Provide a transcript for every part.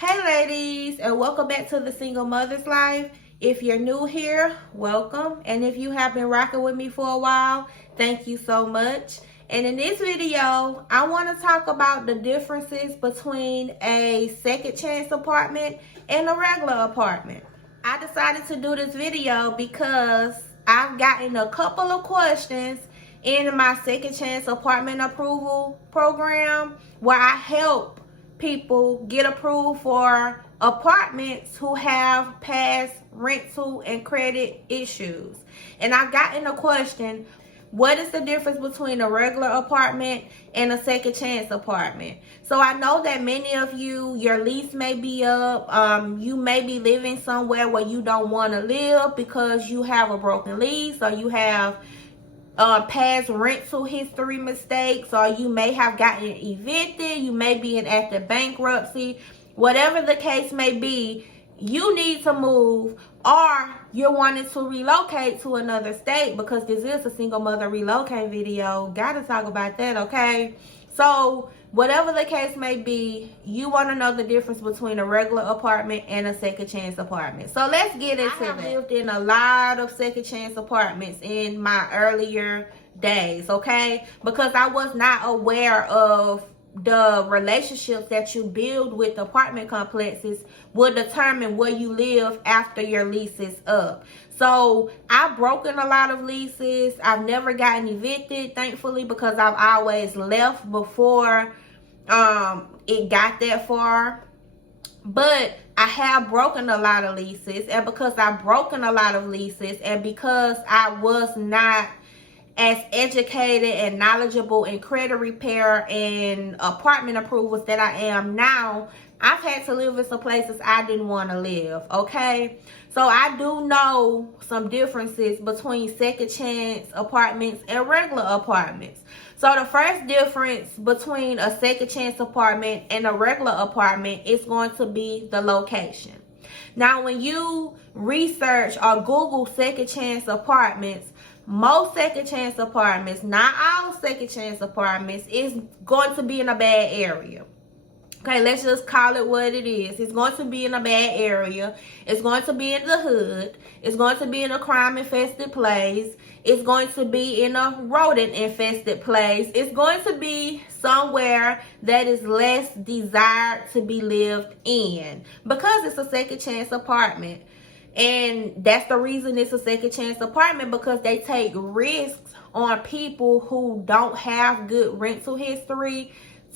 Hey ladies, and welcome back to the Single Mother's Life. If you're new here, welcome. And if you have been rocking with me for a while, thank you so much. And in this video, I want to talk about the differences between a second chance apartment and a regular apartment. I decided to do this video because I've gotten a couple of questions in my second chance apartment approval program where I help people get approved for apartments who have past rental and credit issues. And I've gotten a question, what is the difference between a regular apartment and a second chance apartment? So I know that many of you, your lease may be up. You may be living somewhere where you don't want to live because you have a broken lease, or you have past rental history mistakes, or you may have gotten evicted, you may be in active bankruptcy. Whatever the case may be, you need to move, or you're wanting to relocate to another state, because this is a single mother relocate video. Gotta talk about that, okay? So whatever the case may be, you want to know the difference between a regular apartment and a second chance apartment. So let's get into that. I have lived in a lot of second chance apartments in my earlier days, okay? Because I was not aware of the relationships that you build with apartment complexes will determine where you live after your lease is up. So I've broken a lot of leases. I've never gotten evicted, thankfully, because I've always left before it got that far. But I have broken a lot of leases, and because I've broken a lot of leases, and because I was not as educated and knowledgeable in credit repair and apartment approvals that I am now, I've had to live in some places I didn't want to live, okay? So I do know some differences between second chance apartments and regular apartments. So the first difference between a second chance apartment and a regular apartment is going to be the location. Now, when you research or Google second chance apartments, most second chance apartments, not all second chance apartments, is going to be in a bad area. Okay, let's just call it what it is. It's going to be in a bad area. It's going to be in the hood. It's going to be in a crime-infested place. It's going to be in a rodent-infested place. It's going to be somewhere that is less desired to be lived in, because it's a second chance apartment. And that's the reason it's a second chance apartment, because they take risks on people who don't have good rental history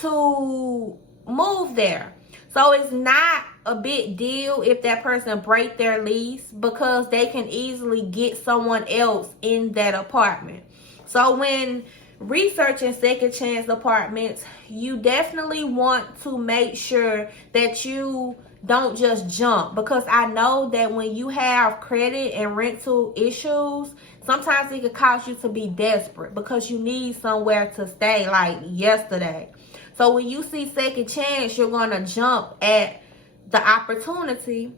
to move there. So it's not a big deal if that person break their lease, because they can easily get someone else in that apartment. So when researching second chance apartments, you definitely want to make sure that you don't just jump, because I know that when you have credit and rental issues, sometimes it could cause you to be desperate because you need somewhere to stay, like yesterday. So when you see second chance, you're going to jump at the opportunity,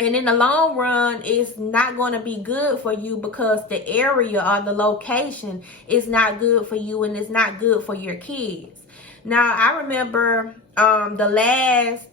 and in the long run, it's not going to be good for you, because the area or the location is not good for you, and it's not good for your kids. Now, I remember the last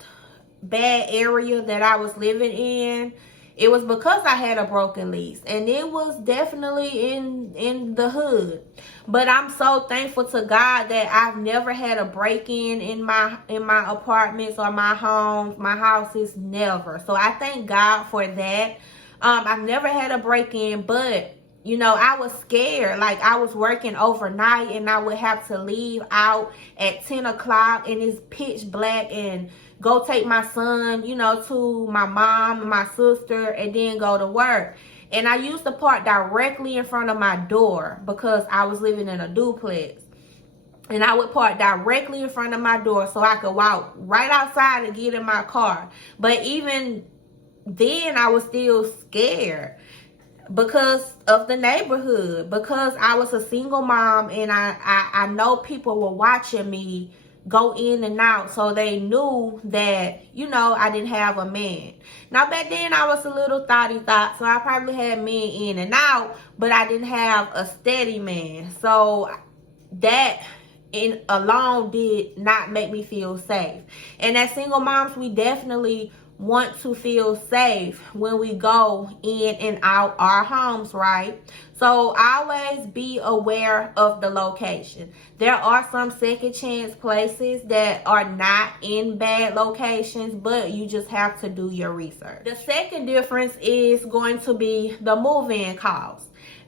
bad area that I was living in, it was because I had a broken lease, and it was definitely in the hood. But I'm so thankful to God that I've never had a break-in in my apartments or my homes, my houses, never. So I thank God for that. I've never had a break-in, but you know, I was scared. Like, I was working overnight, and I would have to leave out at 10 o'clock, and it's pitch black, and go take my son, you know, to my mom and my sister, and then go to work. And I used to park directly in front of my door, because I was living in a duplex. And I would park directly in front of my door so I could walk right outside and get in my car. But even then, I was still scared because of the neighborhood, because I was a single mom, and I know people were watching me go in and out, so they knew that, you know, I didn't have a man. Now, back then I was a little thought, so I probably had men in and out, but I didn't have a steady man. So that in alone did not make me feel safe. And as single moms, we definitely want to feel safe when we go in and out our homes, right? So always be aware of the location. There are some second chance places that are not in bad locations, but you just have to do your research. The second difference is going to be the move-in cost.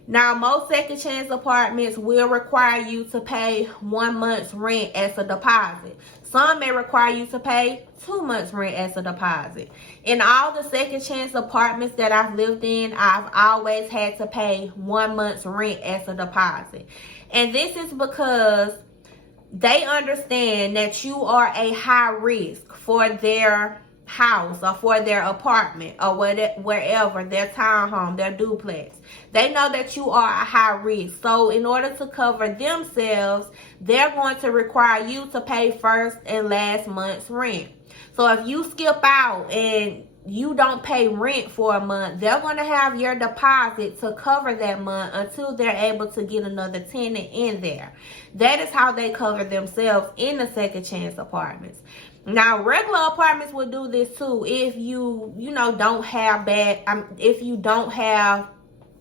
Now, most second chance apartments will require you to pay 1 month's rent as a deposit. Some may require you to pay 2 months rent as a deposit. In all the second chance apartments that I've lived in, I've always had to pay 1 month's rent as a deposit. And this is because they understand that you are a high risk for their house or for their apartment or wherever, their townhome, their duplex. They know that you are a high risk. So in order to cover themselves, they're going to require you to pay first and last month's rent. So if you skip out and you don't pay rent for a month, they're going to have your deposit to cover that month until they're able to get another tenant in there. That is how they cover themselves in the second chance apartments. Now, regular apartments will do this too if you don't have if you don't have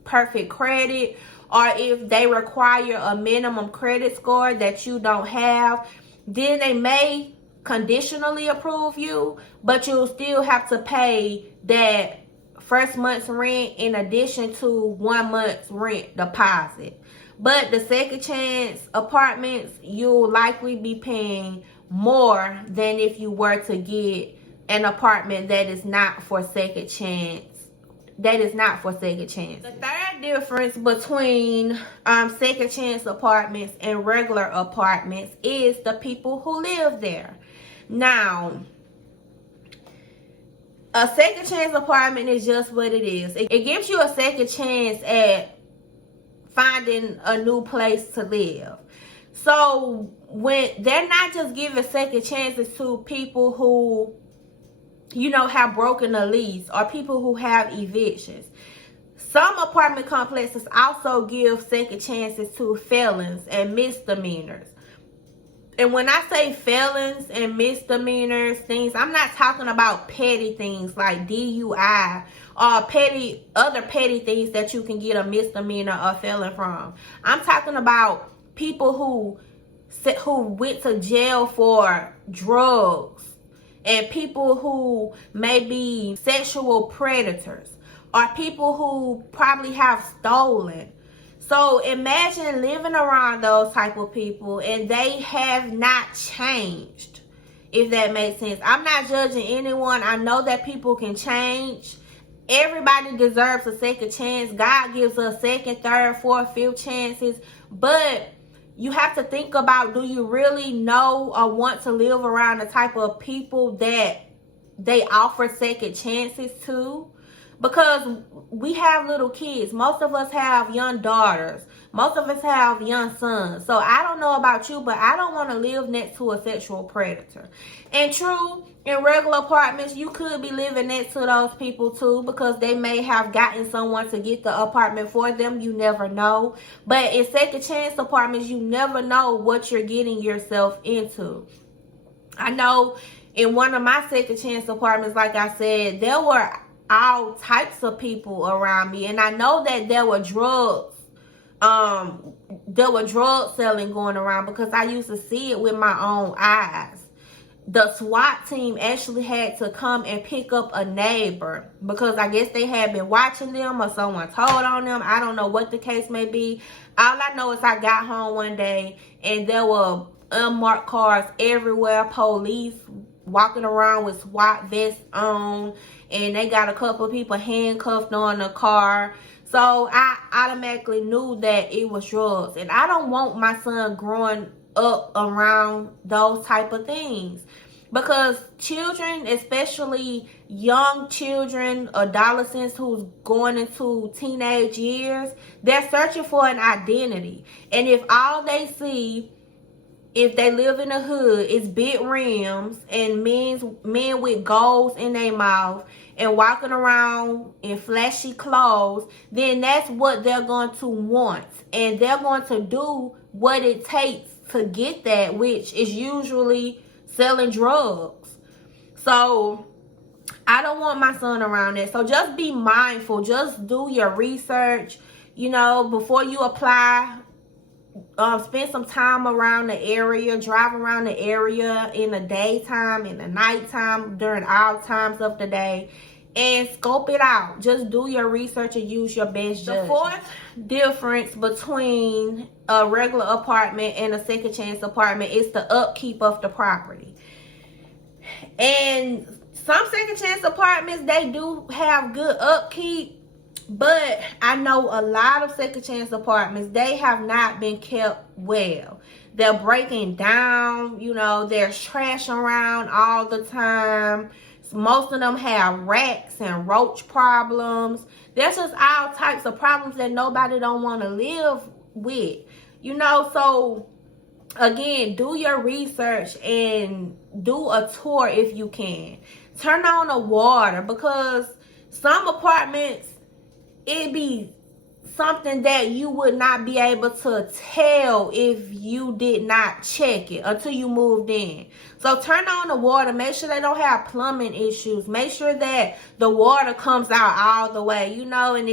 perfect credit, or if they require a minimum credit score that you don't have. Then they may conditionally approve you, but you'll still have to pay that first month's rent in addition to 1 month's rent deposit. But the second chance apartments, you'll likely be paying more than if you were to get an apartment that is not for second chance. The third difference between second chance apartments and regular apartments is the people who live there. Now, a second chance apartment is just what it is. It gives you a second chance at finding a new place to live. So when they're not just giving second chances to people who, have broken a lease or people who have evictions. Some apartment complexes also give second chances to felons and misdemeanors. And when I say felons and misdemeanors things, I'm not talking about petty things like DUI or other petty things that you can get a misdemeanor or felon from. I'm talking about people who went to jail for drugs, and people who may be sexual predators, or people who probably have stolen. So imagine living around those type of people and they have not changed, if that makes sense. I'm not judging anyone. I know that people can change. Everybody deserves a second chance. God gives us second, third, fourth, fifth chances. But you have to think about, do you really know or want to live around the type of people that they offer second chances to? Because we have little kids. Most of us have young daughters. Most of us have young sons. So I don't know about you, but I don't want to live next to a sexual predator. And true, in regular apartments, you could be living next to those people too, because they may have gotten someone to get the apartment for them. You never know. But in second chance apartments, you never know what you're getting yourself into. I know in one of my second chance apartments, like I said, there were all types of people around me, and I know that there were drug selling going around because I used to see it with my own eyes. The SWAT team actually had to come and pick up a neighbor because I guess they had been watching them or someone told on them. I don't know what the case may be. All I know is I got home one day and there were unmarked cars everywhere, police walking around with SWAT vests on, and they got a couple of people handcuffed on the car. So I automatically knew that it was drugs. And I don't want my son growing up around those type of things. Because children, especially young children, adolescents who's going into teenage years, they're searching for an identity. And if all they see, if they live in the hood, it's big rims and men with golds in their mouth and walking around in flashy clothes, then that's what they're going to want. And they're going to do what it takes to get that, which is usually selling drugs. So I don't want my son around that. So just be mindful. Just do your research, you know, before you apply. Spend some time around the area, drive around the area in the daytime, in the nighttime, during all times of the day, and scope it out. Just do your research and use your best judgment. The fourth difference between a regular apartment and a second chance apartment is the upkeep of the property. And some second chance apartments, they do have good upkeep. But I know a lot of second chance apartments, they have not been kept well. They're breaking down, you know, there's trash around all the time. Most of them have rats and roach problems. There's just all types of problems that nobody don't want to live with, you know. So again, do your research and do a tour if you can. Turn on the water, because some apartments, it'd be something that you would not be able to tell if you did not check it until you moved in. So turn on the water. Make sure they don't have plumbing issues. Make sure that the water comes out all the way, you know, and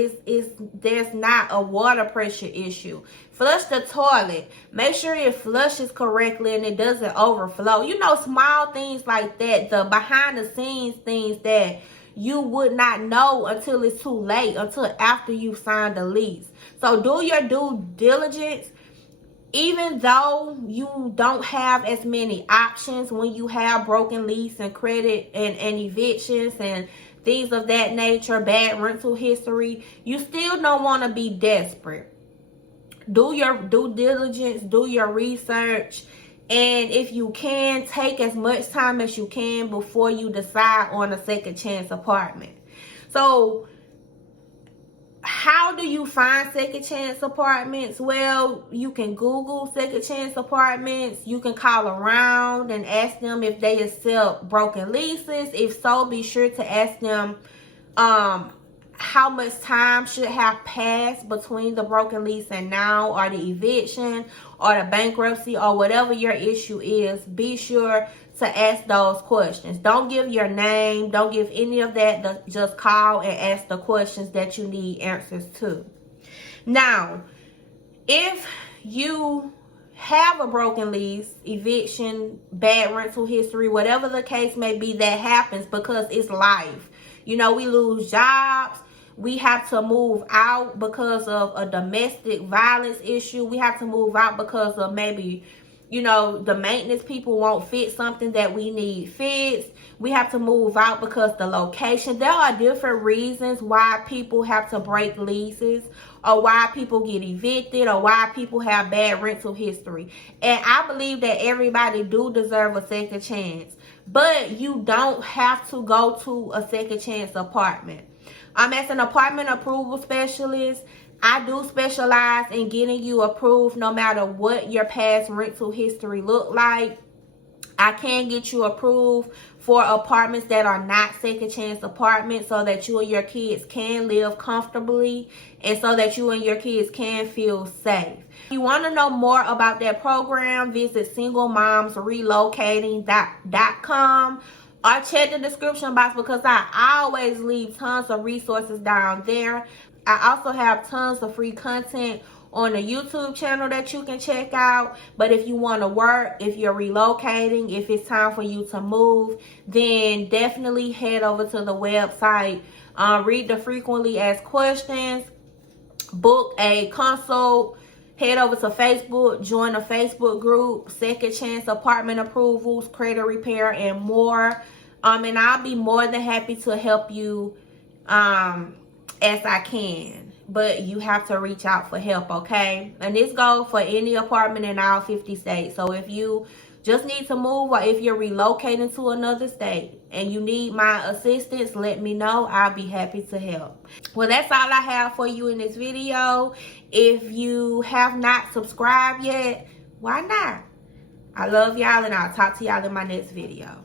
there's not a water pressure issue. Flush the toilet. Make sure it flushes correctly and it doesn't overflow. You know, small things like that, the behind the scenes things that you would not know until it's too late, until after you've signed the lease. So do your due diligence. Even though you don't have as many options when you have broken lease and credit and evictions and things of that nature, bad rental history, you still don't want to be desperate. Do your due diligence, do your research, and if you can, take as much time as you can before you decide on a second chance apartment. So how do you find second chance apartments? Well, you can Google second chance apartments. You can call around and ask them if they accept broken leases. If so, be sure to ask them how much time should have passed between the broken lease and now, or the eviction, or the bankruptcy, or whatever your issue is. Be sure to ask those questions. Don't give your name. Don't give any of that. Just call and ask the questions that you need answers to. Now, if you have a broken lease, eviction, bad rental history, whatever the case may be, that happens because it's life. You know, we lose jobs. We have to move out because of a domestic violence issue. We have to move out because of maybe, you know, the maintenance people won't fit something that we need fixed. We have to move out because the location. There are different reasons why people have to break leases, or why people get evicted, or why people have bad rental history. And I believe that everybody do deserve a second chance. But you don't have to go to a second chance apartment. As an apartment approval specialist, I do specialize in getting you approved no matter what your past rental history look like. I can get you approved for apartments that are not second chance apartments, so that you and your kids can live comfortably and so that you and your kids can feel safe. If you want to know more about that program, visit singlemomsrelocating.com. or check the description box, because I always leave tons of resources down there. I also have tons of free content on the YouTube channel that you can check out. But if you want to work, if you're relocating, if it's time for you to move, then definitely head over to the website. Read the frequently asked questions, book a consult, head over to Facebook, join a Facebook group, Second Chance Apartment Approvals, Credit Repair, and more. And I'll be more than happy to help you as I can. But you have to reach out for help, okay? And this goes for any apartment in all 50 states. So if you just need to move, or if you're relocating to another state and you need my assistance, let me know. I'll be happy to help. Well, that's all I have for you in this video. If you have not subscribed yet, why not? I love y'all, and I'll talk to y'all in my next video.